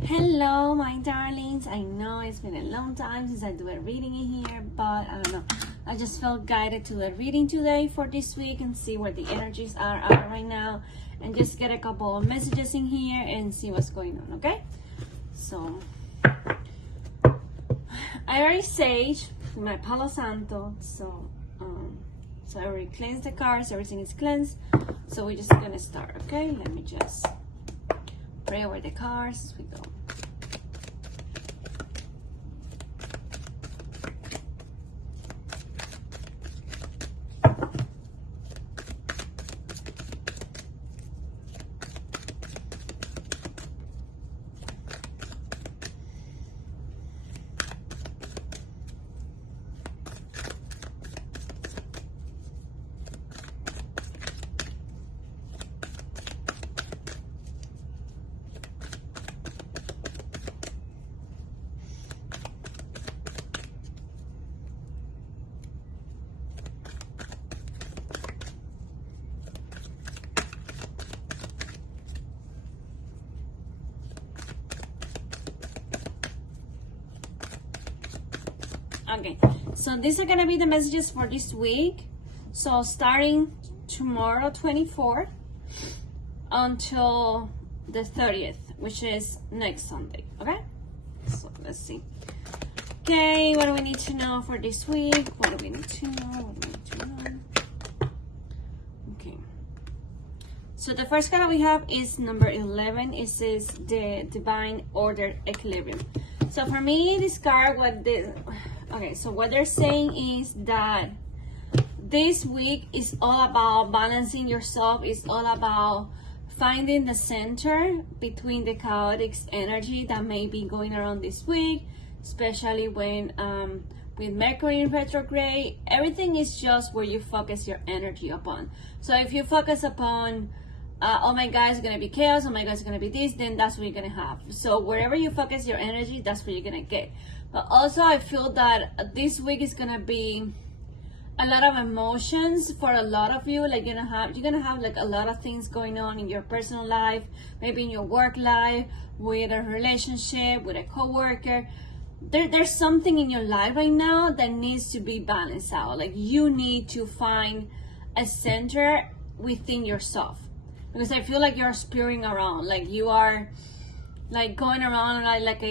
Hello, my darlings. I know it's been a long time since I do a reading in here, but I don't know. I just felt guided to do a reading today for this week and see where the energies are at right now and just get a couple of messages in here and see what's going on, okay? So, I already saged my Palo Santo, so I already cleansed the cards. Everything is cleansed. So we're just gonna start, okay? Let me just pray over the cards as we go. Okay, so these are gonna be the messages for this week. So starting tomorrow, 24th, until the 30th, which is next Sunday, okay? So let's see. Okay, what do we need to know for this week? What do we need to know? What do we need to know? Okay. So the first card that we have is number 11. It says the Divine Order Equilibrium. So for me, this card, what they're saying is that this week is all about balancing yourself. It's all about finding the center between the chaotic energy that may be going around this week, especially when with Mercury in retrograde. Everything is just where you focus your energy upon. So if you focus upon oh my God, it's gonna be chaos, oh my God, it's gonna be this, then that's what you're gonna have. So wherever you focus your energy, that's what you're gonna get. But also I feel that this week is gonna be a lot of emotions for a lot of you. Like you're gonna have like a lot of things going on in your personal life, maybe in your work life, with a relationship, with a coworker. There's something in your life right now that needs to be balanced out. Like you need to find a center within yourself. Because I feel like you're spewing around, like you are like going around like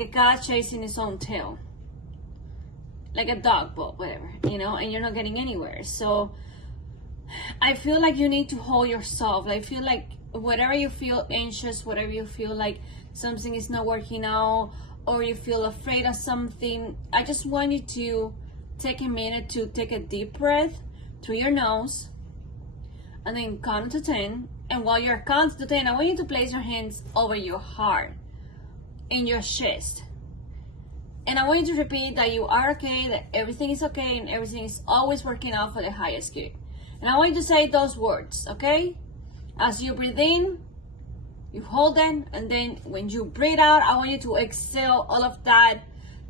a cat chasing its own tail, like a dog, but whatever, you know, and you're not getting anywhere. So I feel like you need to hold yourself. I feel like whatever you feel anxious, whatever you feel like something is not working out, or you feel afraid of something, I just want you to take a minute to take a deep breath through your nose and then count to 10. And while you're counting to 10, I want you to place your hands over your heart, in your chest. And I want you to repeat that you are okay, that everything is okay, and everything is always working out for the highest good. And I want you to say those words, okay? As you breathe in, you hold them, and then when you breathe out, I want you to exhale all of that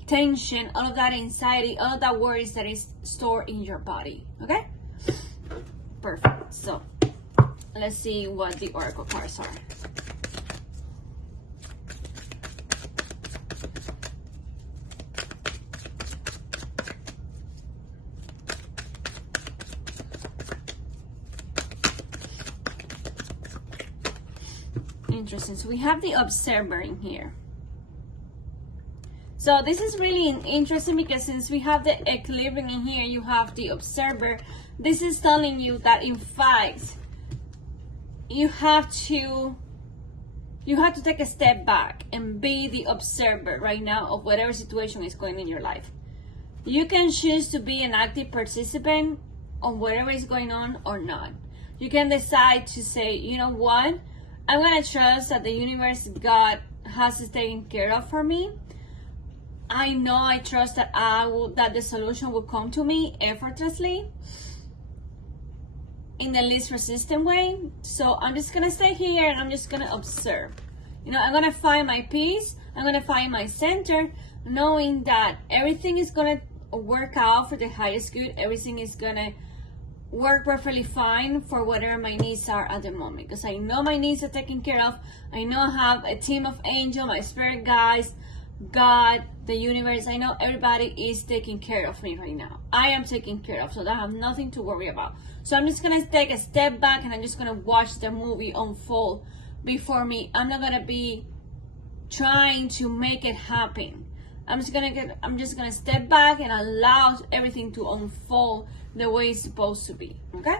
tension, all of that anxiety, all of that worries that is stored in your body, okay? Perfect. So let's see what the oracle cards are. Interesting. So we have the Observer in here. So this is really interesting because since we have the Equilibrium in here, you have the Observer. This is telling you that in fact you have to take a step back and be the observer right now of whatever situation is going in your life. You can choose to be an active participant on whatever is going on or not. You can decide to say, you know what, I'm gonna trust that the universe, God, has it taken care of for me. I trust that that the solution will come to me effortlessly in the least resistant way. So I'm just gonna stay here and I'm just gonna observe. You know, I'm gonna find my peace, I'm gonna find my center, knowing that everything is gonna work out for the highest good. Everything is gonna work perfectly fine for whatever my needs are at the moment, because I know my needs are taken care of. I know I have a team of angels, my spirit guides, God, the universe. I know everybody is taking care of me right now. I am taken care of, so I have nothing to worry about. So I'm just gonna take a step back and I'm just gonna watch the movie unfold before me. I'm not gonna be trying to make it happen. I'm just gonna step back and allow everything to unfold the way it's supposed to be. Okay?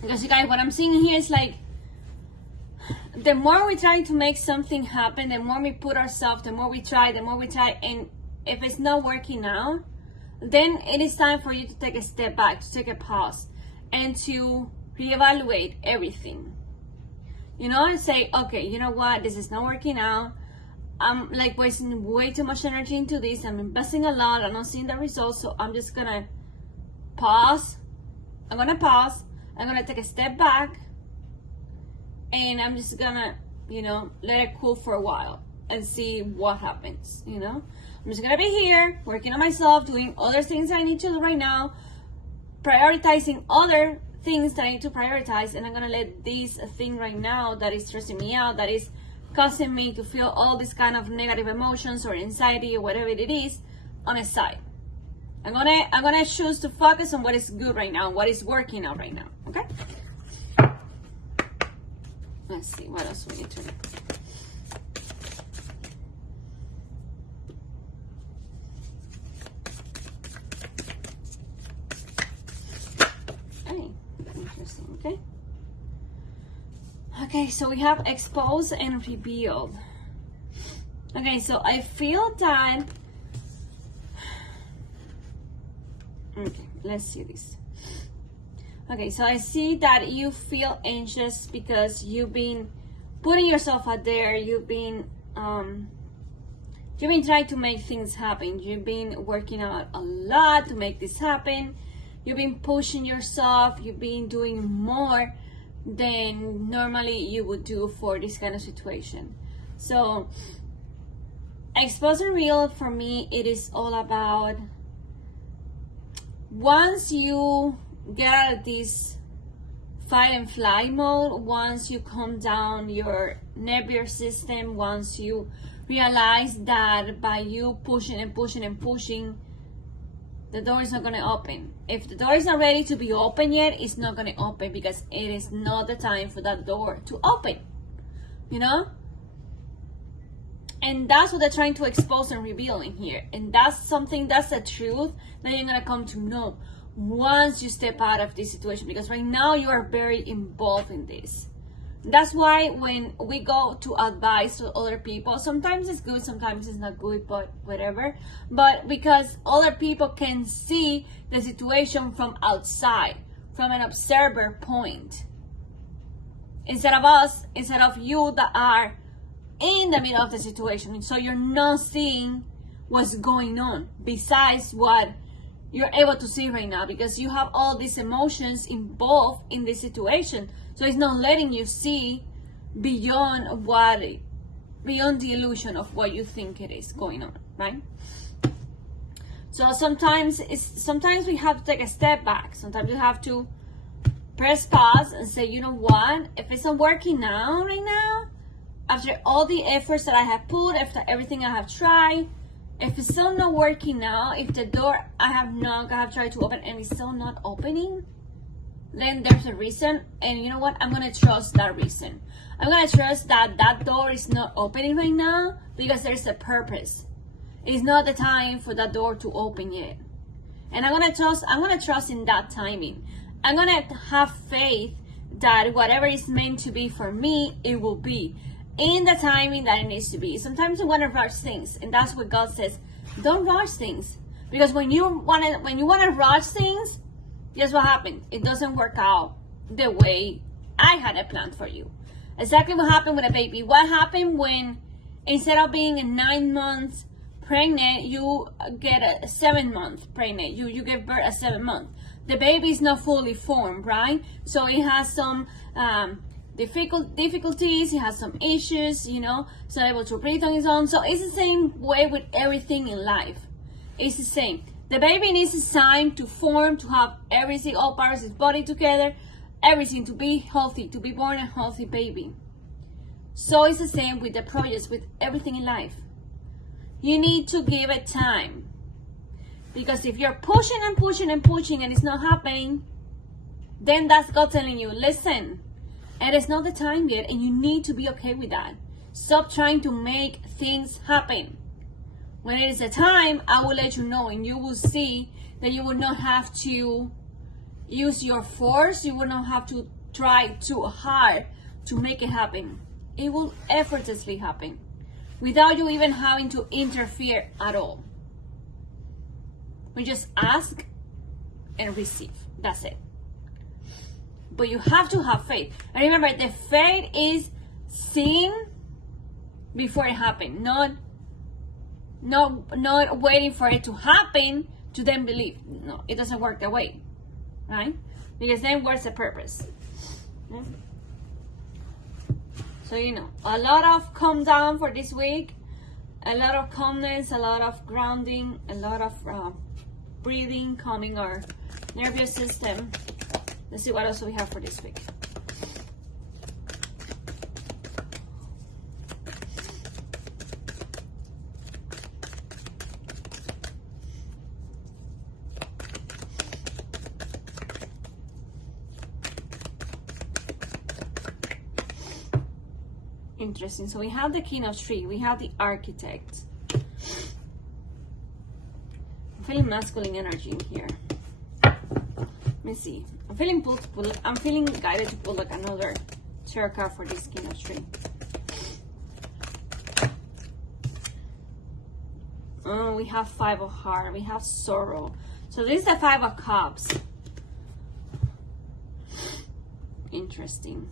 Because you guys, what I'm seeing here is like, the more we try to make something happen, the more we put ourselves, the more we try, and if it's not working out, then it is time for you to take a step back, to take a pause, and to reevaluate everything. You know, and say, okay, you know what, this is not working out. I'm like wasting way too much energy into this. I'm investing a lot. I'm not seeing the results, so I'm just gonna pause. I'm gonna take a step back, and I'm just gonna, you know, let it cool for a while and see what happens. You know, I'm just gonna be here working on myself, doing other things I need to do right now, prioritizing other things that I need to prioritize, and I'm gonna let this thing right now that is stressing me out, that is causing me to feel all these kind of negative emotions or anxiety or whatever it is, on a side. I'm gonna choose to focus on what is good right now, what is working out right now. Okay? Let's see what else we need to do. Hey, interesting. Okay. Okay, so we have exposed and revealed. Okay, so I feel that, okay, let's see this. Okay, so I see that you feel anxious because you've been putting yourself out there. You've been trying to make things happen. You've been working out a lot to make this happen. You've been pushing yourself. You've been doing more than normally you would do for this kind of situation. So expose and reveal, for me, it is all about, once you get out of this fight and flight mode, once you calm down your nervous system, once you realize that by you pushing and pushing and pushing, the door is not going to open. If the door is not ready to be open yet, it's not going to open, because it is not the time for that door to open. You know? And that's what they're trying to expose and reveal in here. And that's something, that's the truth that you're going to come to know once you step out of this situation. Because right now you are very involved in this. That's why when we go to advise to other people, sometimes it's good, sometimes it's not good, but whatever. But because other people can see the situation from outside, from an observer point, instead of you that are in the middle of the situation. So you're not seeing what's going on besides what you're able to see right now, because you have all these emotions involved in this situation. So it's not letting you see beyond the illusion of what you think it is going on, right? So sometimes we have to take a step back. Sometimes you have to press pause and say, you know what? If it's not working now, right now, after all the efforts that I have put, after everything I have tried, if it's still not working now, if the door I have tried to open and it's still not opening, then there's a reason. And you know what? I'm going to trust that reason. I'm going to trust that that door is not opening right now because there's a purpose. It's not the time for that door to open yet. And I'm going to trust in that timing. I'm going to have faith that whatever is meant to be for me, it will be in the timing that it needs to be. Sometimes we want to rush things, and that's what God says. Don't rush things, because when you want to rush things, guess what happened? It doesn't work out the way I had it planned for you. Exactly what happened with a baby. What happened when instead of being 9 months pregnant, you get a 7 month pregnant? You give birth at 7 months. The baby is not fully formed, right? So it has some difficulties, it has some issues, it's not able to breathe on its own. So it's the same way with everything in life. It's the same. The baby needs time to form, to have everything, all parts of his body together, everything to be healthy, to be born a healthy baby. So it's the same with the projects, with everything in life. You need to give it time. Because if you're pushing and pushing and pushing and it's not happening, then that's God telling you, listen, and it's not the time yet, and you need to be okay with that. Stop trying to make things happen. When it is the time, I will let you know, and you will see that you will not have to use your force. You will not have to try too hard to make it happen. It will effortlessly happen without you even having to interfere at all. We just ask and receive. That's it. But you have to have faith. And remember, the faith is seeing before it happens, not waiting for it to happen to then believe. No, it doesn't work that way, right? Because then what's the purpose? Okay? So, a lot of calm down for this week, a lot of calmness, a lot of grounding, a lot of breathing, calming our nervous system. Let's see what else we have for this week. Interesting. So we have the King of Tree, we have the Architect. I'm feeling masculine energy in here. Let me see. I'm feeling guided to pull like another tarot card for this King of Tree. Oh, we have Five of Hearts. We have sorrow. So this is the Five of Cups. Interesting.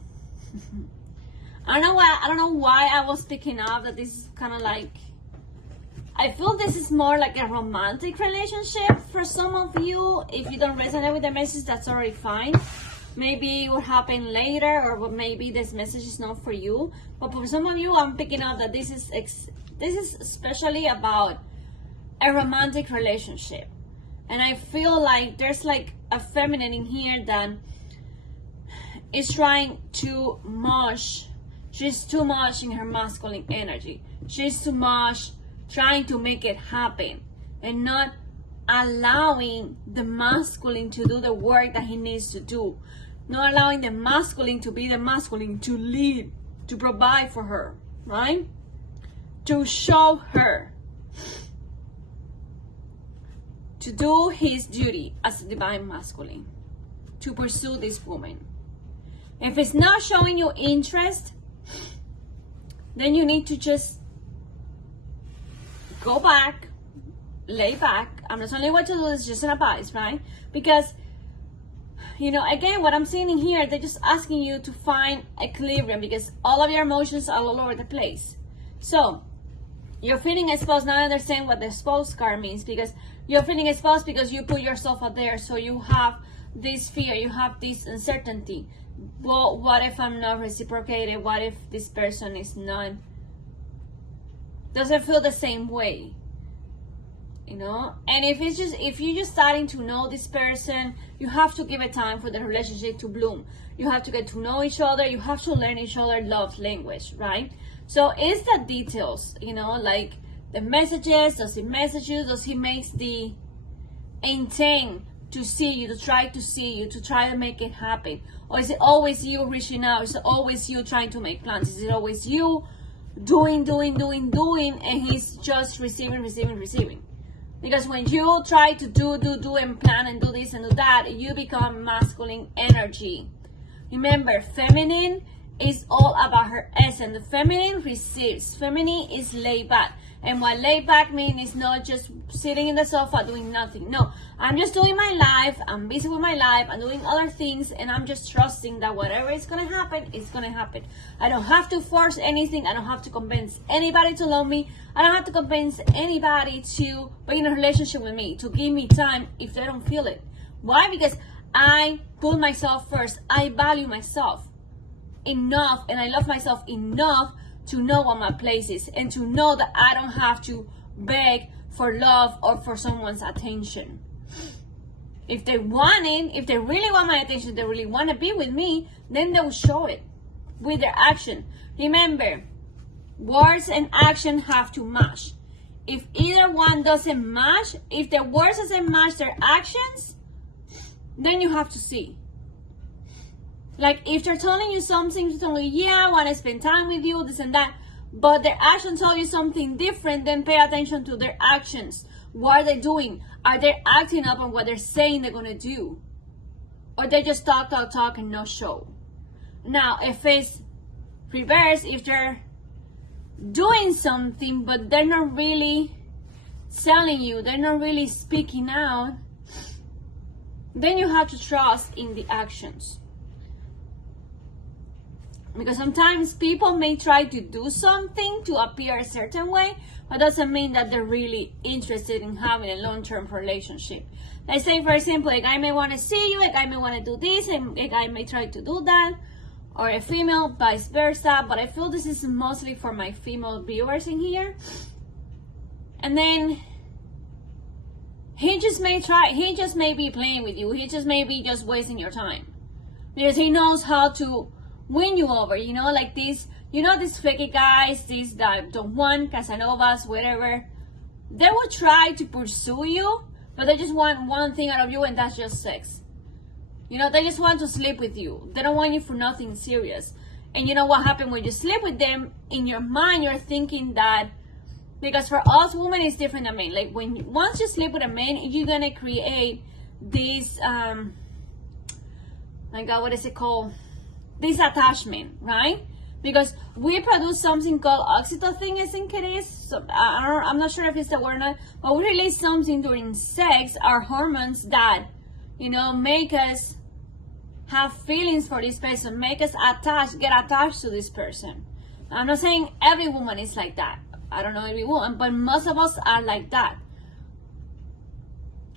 I don't know why I was picking up that this is kind of like, I feel this is more like a romantic relationship for some of you. If you don't resonate with the message, that's already fine. Maybe it will happen later, or maybe this message is not for you. But for some of you, I'm picking up that this is especially about a romantic relationship. And I feel like there's like a feminine in here that is trying too much. She's too much in her masculine energy. She's too much trying to make it happen and not allowing the masculine to do the work that he needs to do. Not allowing the masculine to be the masculine, to lead, to provide for her, right? To show her, to do his duty as a divine masculine, to pursue this woman. If it's not showing you interest, then you need to just go back, lay back. I'm not telling you what to do, it's just an advice, right? Because, again, what I'm seeing in here, they're just asking you to find equilibrium because all of your emotions are all over the place. So, you're feeling exposed. Now I understand what the exposed card means, because you're feeling exposed because you put yourself out there. So you have this fear, you have this uncertainty. Well, what if I'm not reciprocated? What if this person is not, doesn't feel the same way? And if you're just starting to know this person, you have to give it time for the relationship to bloom. You have to get to know each other. You have to learn each other's love language, right? So it's the details, like the messages. Does he message you? Does he make the intent to see you, to try to see you, to try to make it happen? Or is it always you reaching out? Is it always you trying to make plans? Is it always you doing, and he's just receiving? Because when you try to do and plan and do this and do that, you become masculine energy. Remember, feminine is all about her essence. The feminine receives. Feminine is laid back. And what laid back means is not just sitting in the sofa doing nothing. No, I'm just doing my life. I'm busy with my life. I'm doing other things. And I'm just trusting that whatever is going to happen, it's going to happen. I don't have to force anything. I don't have to convince anybody to love me. I don't have to convince anybody to be in a relationship with me, to give me time if they don't feel it. Why? Because I put myself first. I value myself enough, and I love myself enough to know what my place is, and to know that I don't have to beg for love or for someone's attention. If they want it, if they really want my attention, they really want to be with me, then they'll show it with their action. Remember, words and action have to match. If either one doesn't match, if the words doesn't match their actions, then you have to see. Like if they're telling you something, telling you, yeah, I want to spend time with you, this and that, but their actions tell you something different, then pay attention to their actions. What are they doing? Are they acting up on what they're saying they're going to do? Or they just talk and no show? Now, if it's reverse, if they're doing something, but they're not really telling you, they're not really speaking out, then you have to trust in the actions. Because sometimes people may try to do something to appear a certain way, but doesn't mean that they're really interested in having a long-term relationship. Let's say, for example, a guy may want to see you, a guy may want to do this, and a guy may try to do that, or a female, vice versa. But I feel this is mostly for my female viewers in here. And then he just may be playing with you. He just may be just wasting your time. Because he knows how to win you over, you know, like these, you know, these flaky guys, these that don't want, Casanovas, whatever. They will try to pursue you, but they just want one thing out of you, and that's just sex. You know, they just want to sleep with you. They don't want you for nothing serious. And you know what happened when you sleep with them? In your mind, you're thinking that, because for us women, it's different than men. Like once you sleep with a man, you're gonna create this, my God, what is it called? This attachment, right? Because we produce something called oxytocin, I think it is. So, I'm not sure if it's the word or not, but we release something during sex, our hormones that, you know, make us have feelings for this person, make us get attached to this person. I'm not saying every woman is like that. I don't know every woman, but most of us are like that.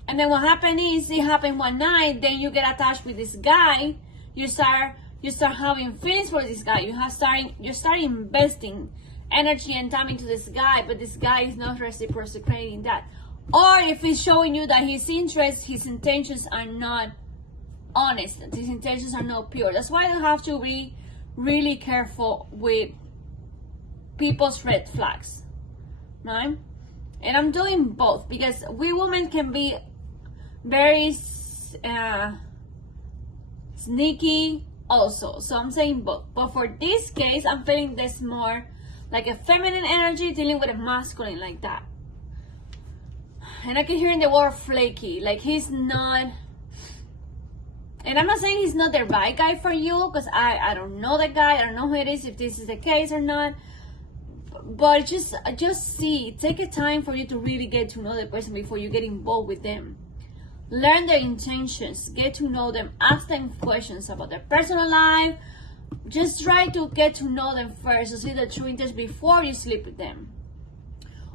And then what happened is, it happened one night, then you get attached with this guy, you start having feelings for this guy. You start investing energy and time into this guy, but this guy is not reciprocating that. Or if he's showing you that his interests, his intentions are not honest, his intentions are not pure. That's why you have to be really careful with people's red flags, right? And I'm doing both because we women can be very sneaky also, so I'm saying both. But for this case, I'm feeling this more like a feminine energy dealing with a masculine like that. And I can hear in the word flaky, like he's not, and I'm not saying he's not the right guy for you, because I don't know the guy, I don't know who it is, if this is the case or not. But just see, take a time for you to really get to know the person before you get involved with them. Learn their intentions, get to know them, ask them questions about their personal life. Just try to get to know them first, to see the true intentions before you sleep with them.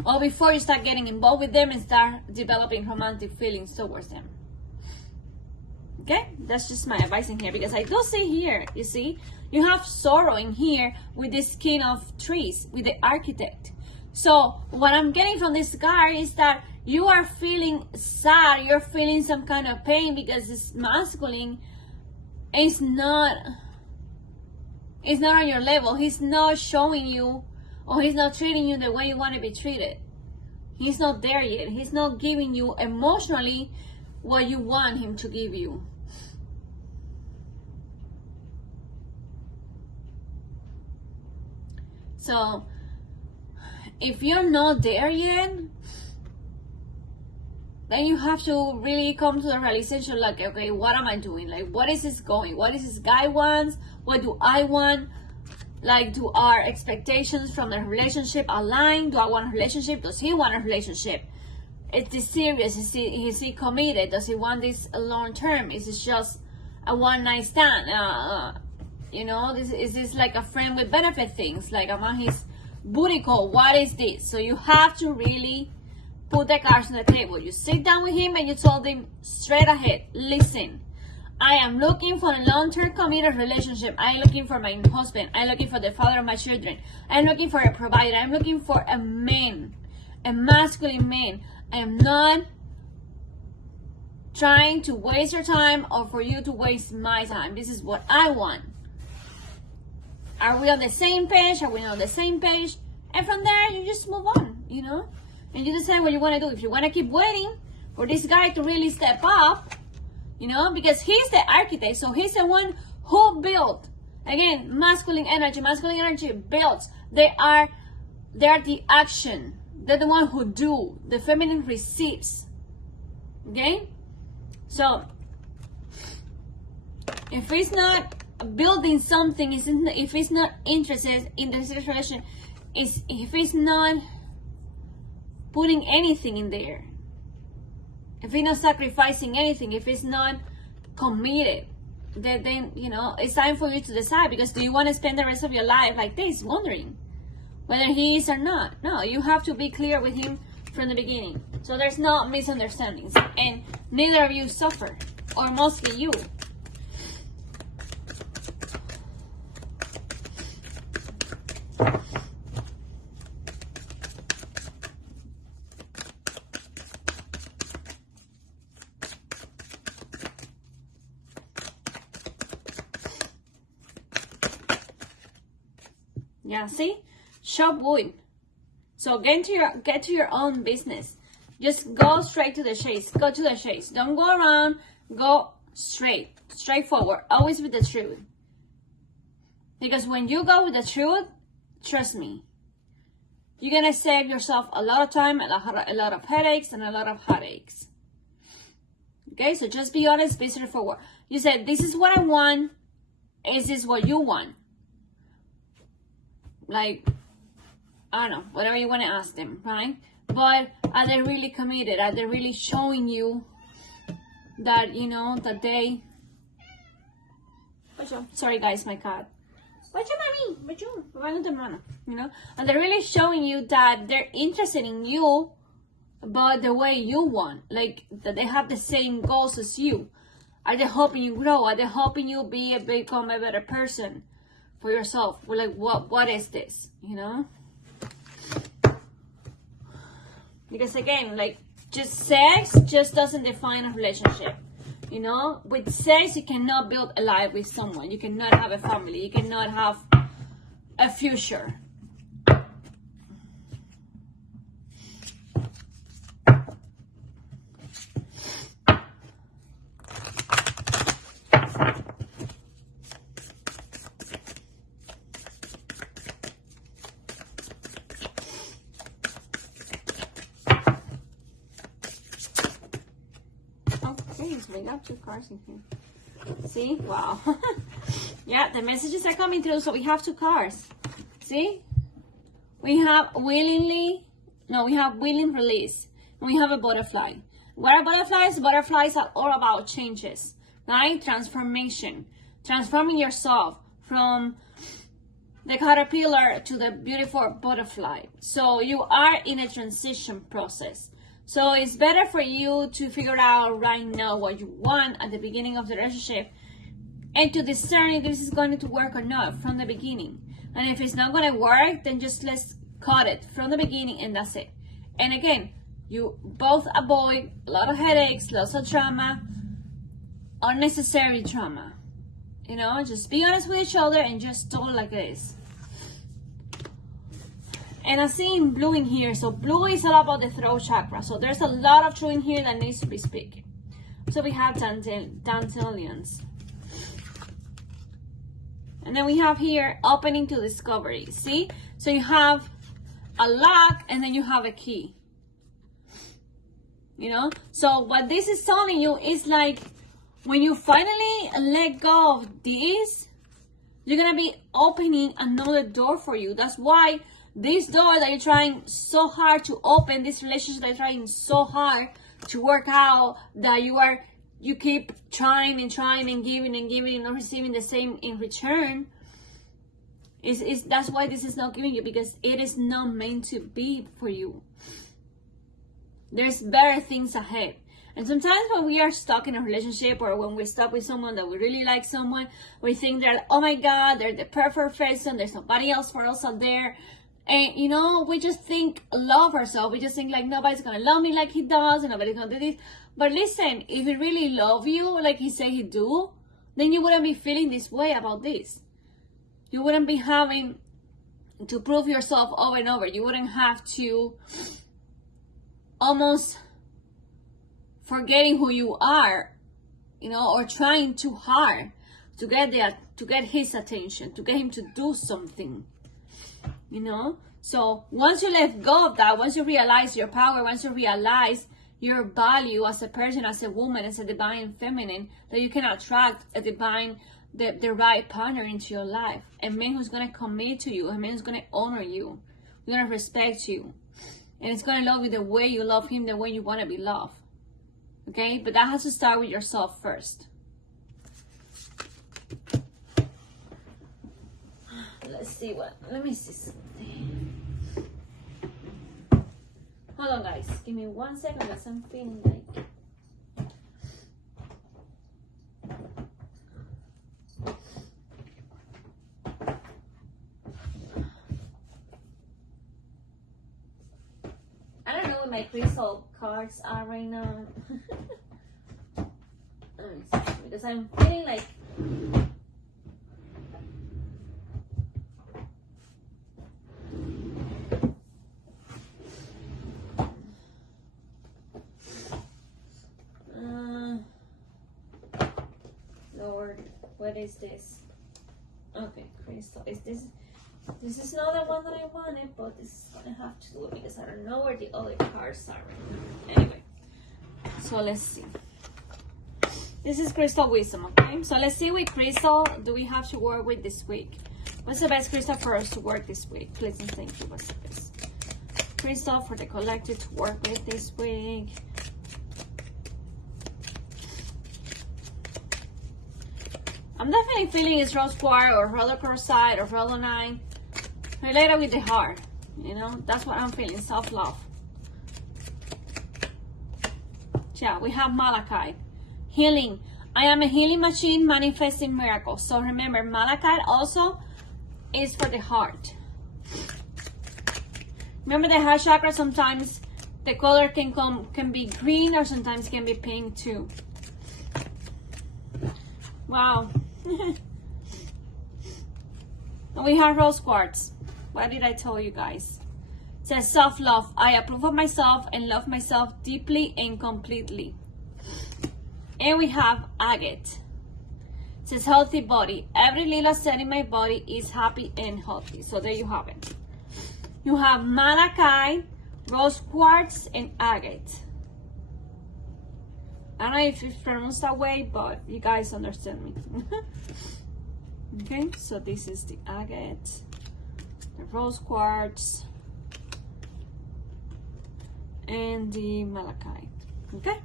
Or before you start getting involved with them and start developing romantic feelings towards them. Okay? That's just my advice in here, because I do see here, you see, you have sorrow in here with this king of trees, with the architect. So what I'm getting from this card is that you are feeling sad, you're feeling some kind of pain because this masculine is not on your level. He's not showing you, or he's not treating you the way you want to be treated. He's not there yet. He's not giving you emotionally what you want him to give you. So if you're not there yet, then you have to really come to the realization, like, okay, what am I doing? Like, what is this going? What is this guy wants? What do I want? Like, do our expectations from the relationship align? Do I want a relationship? Does he want a relationship? Is this serious? Is he committed? Does he want this long term? Is this just a one night stand? You know, is this like a friend with benefit things? Like, I'm on his booty call. What is this? So you have to really put the cards on the table. You sit down with him and you told him straight ahead, listen, I am looking for a long-term committed relationship. I am looking for my husband. I'm looking for the father of my children. I'm looking for a provider. I'm looking for a man. a masculine man. I am not trying to waste your time or for you to waste my time. This is what I want. Are we on the same page? Are we not on the same page? And from there, you just move on, you know? And you decide what you want to do. If you want to keep waiting for this guy to really step up, you know, because he's the architect, so he's the one who built. Again, masculine energy builds. They are the action. They're the one who do. The feminine receives. Okay? So, if he's not building something, if he's not interested in the situation, if he's not putting anything in there, if he's not sacrificing anything, if he's not committed, then you know, it's time for you to decide. Because do you want to spend the rest of your life like this, wondering whether he is or not? No, you have to be clear with him from the beginning, so there's no misunderstandings and neither of you suffer, or mostly you. Yeah, see? Shop wood. So get to your own business. Just go straight to the chase. Go to the chase. Don't go around. Go straight. Straightforward. Always with the truth. Because when you go with the truth, trust me, you're going to save yourself a lot of time, a lot of headaches, and a lot of heartaches. Okay? So just be honest, be straightforward. You said, this is what I want. Is this what you want? Like, I don't know, whatever you want to ask them, right? But are they really committed? Are they really showing you that, you know, that they... Sorry guys, my cat. You know? Are they really showing you that they're interested in you, but the way you want? Like, that they have the same goals as you? Are they helping you grow? Are they helping you become a better person for yourself? We're like, what is this, you know? Because again, like, just sex just doesn't define a relationship, you know? With sex, you cannot build a life with someone. You cannot have a family. You cannot have a future. We got 2 cards in here. See? Wow. Yeah, the messages are coming through, so we have 2 cards. See? We have willing release. And we have a butterfly. What are butterflies? Butterflies are all about changes, right? Transformation. Transforming yourself from the caterpillar to the beautiful butterfly. So you are in a transition process. So it's better for you to figure out right now what you want at the beginning of the relationship and to discern if this is going to work or not from the beginning. And if it's not going to work, then just let's cut it from the beginning and that's it. And again, you both avoid a lot of headaches, lots of trauma, unnecessary trauma. You know, just be honest with each other and just talk like this. And I'm seeing blue in here. So blue is all about the throat chakra. So there's a lot of truth in here that needs to be spoken. So we have dandelions. And then we have here opening to discovery. See? So you have a lock and then you have a key. You know? So what this is telling you is like when you finally let go of this, you're going to be opening another door for you. That's why this door that you're trying so hard to open, this relationship that you're trying so hard to work out, that you keep trying and giving and not receiving the same in return, that's why this is not giving you, because it is not meant to be for you. There's better things ahead. And sometimes when we are stuck in a relationship or when we're stuck with someone that we really like someone, we think they're, oh my God, they're the perfect person, there's nobody else for us out there. And you know, we just think love ourselves. We just think like nobody's gonna love me like he does, and nobody's gonna do this. But listen, if he really love you like he said he do, then you wouldn't be feeling this way about this. You wouldn't be having to prove yourself over and over. You wouldn't have to almost forgetting who you are, you know, or trying too hard to get his attention, to get him to do something. You know, so once you let go of that, once you realize your power, once you realize your value as a person, as a woman, as a divine feminine, that you can attract a divine, the right partner into your life, a man who's going to commit to you, a man who's going to honor you, who's going to respect you, and it's going to love you the way you love him, the way you want to be loved. Okay, but that has to start with yourself first. Let's see let me see something. Hold on, guys. Give me 1 second because I'm feeling like. I don't know what my crystal cards are right now. Let me see, because I'm feeling like. Lord, what is this? Okay, crystal. This is not the one that I wanted, but this is gonna have to do it because I don't know where the other cards are right now. Anyway, so let's see. This is crystal wisdom, okay? So let's see what crystal do we have to work with this week. What's the best crystal for us to work this week? Please and thank you. What's the best crystal for the collective to work with this week? I'm definitely feeling it's rose quartz or roller crochet or roller 9 related with the heart. You know, that's what I'm feeling. Self-love. Yeah, we have malachite. Healing. I am a healing machine manifesting miracles. So remember, malachite also is for the heart. Remember the heart chakra, sometimes the color can be green or sometimes can be pink too. Wow. And we have rose quartz. What did I tell you guys? It says self-love. I approve of myself and love myself deeply and completely. And we have agate. It says healthy body. Every little cell in my body is happy and healthy. So there you have it. You have malachite, rose quartz, and agate. I don't know if it's pronounced that way, but you guys understand me. Okay, so this is the agate, the rose quartz, and the malachite. Okay,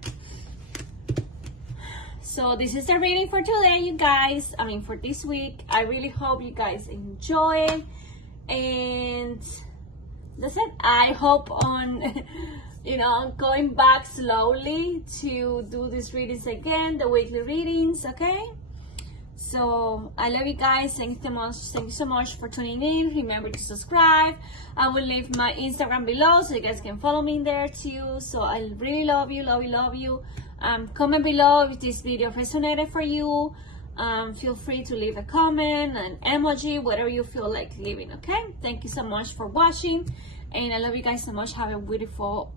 so this is the reading for today, you guys. I mean, for this week. I really hope you guys enjoy it, and that's it. I hope on you know, going back slowly to do these readings again, the weekly readings, okay? So I love you guys. Thank you so much for tuning in. Remember to subscribe. I will leave my Instagram below so you guys can follow me in there too. So I really love you, love you, love you. Comment below if this video resonated for you. Feel free to leave a comment, an emoji, whatever you feel like leaving, okay? Thank you so much for watching. And I love you guys so much. Have a beautiful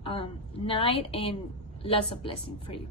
night and lots of blessings for you.